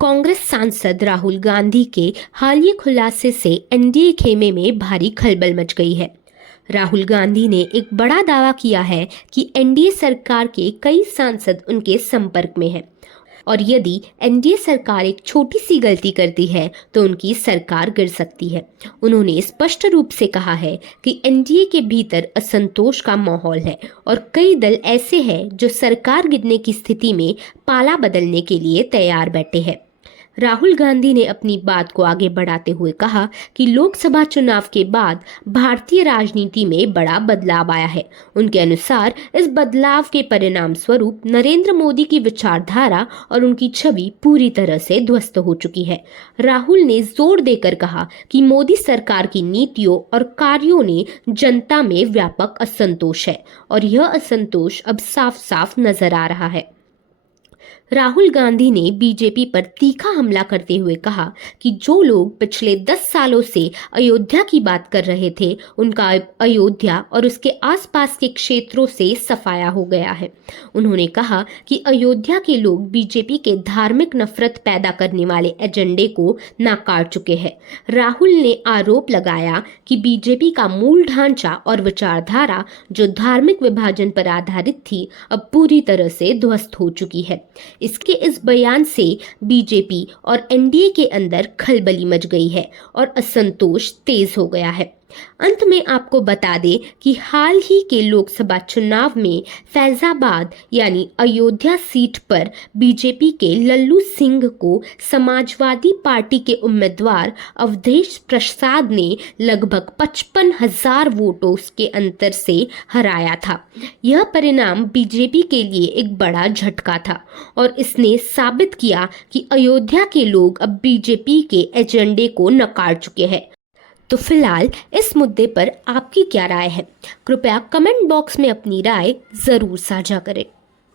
कांग्रेस सांसद राहुल गांधी के हालिया खुलासे से एनडीए खेमे में भारी खलबल मच गई है। राहुल गांधी ने एक बड़ा दावा किया है कि एनडीए सरकार के कई सांसद उनके संपर्क में हैं और यदि एनडीए सरकार एक छोटी सी गलती करती है तो उनकी सरकार गिर सकती है। उन्होंने स्पष्ट रूप से कहा है कि एनडीए के भीतर असंतोष का माहौल है और कई दल ऐसे हैं जो सरकार गिरने की स्थिति में पाला बदलने के लिए तैयार बैठे हैं। राहुल गांधी ने अपनी बात को आगे बढ़ाते हुए कहा कि लोकसभा चुनाव के बाद भारतीय राजनीति में बड़ा बदलाव आया है। उनके अनुसार इस बदलाव के परिणाम स्वरूप नरेंद्र मोदी की विचारधारा और उनकी छवि पूरी तरह से ध्वस्त हो चुकी है। राहुल ने जोर देकर कहा कि मोदी सरकार की नीतियों और कार्यों ने जनता में व्यापक असंतोष है और यह असंतोष अब साफ साफ नजर आ रहा है। राहुल गांधी ने बीजेपी पर तीखा हमला करते हुए कहा कि जो लोग पिछले 10 सालों से अयोध्या की बात कर रहे थे, उनका अयोध्या और उसके आसपास के क्षेत्रों से सफाया हो गया है। उन्होंने कहा कि अयोध्या के लोग बीजेपी के धार्मिक नफरत पैदा करने वाले एजेंडे को नाकार चुके हैं। राहुल ने आरोप लगाया कि बीजेपी का मूल ढांचा और विचारधारा, जो धार्मिक विभाजन पर आधारित थी, अब पूरी तरह से ध्वस्त हो चुकी है। इसके इस बयान से बीजेपी और एनडीए के अंदर खलबली मच गई है और असंतोष तेज हो गया है। अंत में आपको बता दें कि हाल ही के लोकसभा चुनाव में फैजाबाद यानी अयोध्या सीट पर बीजेपी के लल्लू सिंह को समाजवादी पार्टी के उम्मीदवार अवधेश प्रसाद ने लगभग 55,000 वोटों के अंतर से हराया था। यह परिणाम बीजेपी के लिए एक बड़ा झटका था और इसने साबित किया कि अयोध्या के लोग अब बीजेपी के एजेंडे को नकार चुके हैं। तो फिलहाल इस मुद्दे पर आपकी क्या राय है? कृपया कमेंट बॉक्स में अपनी राय जरूर साझा करें।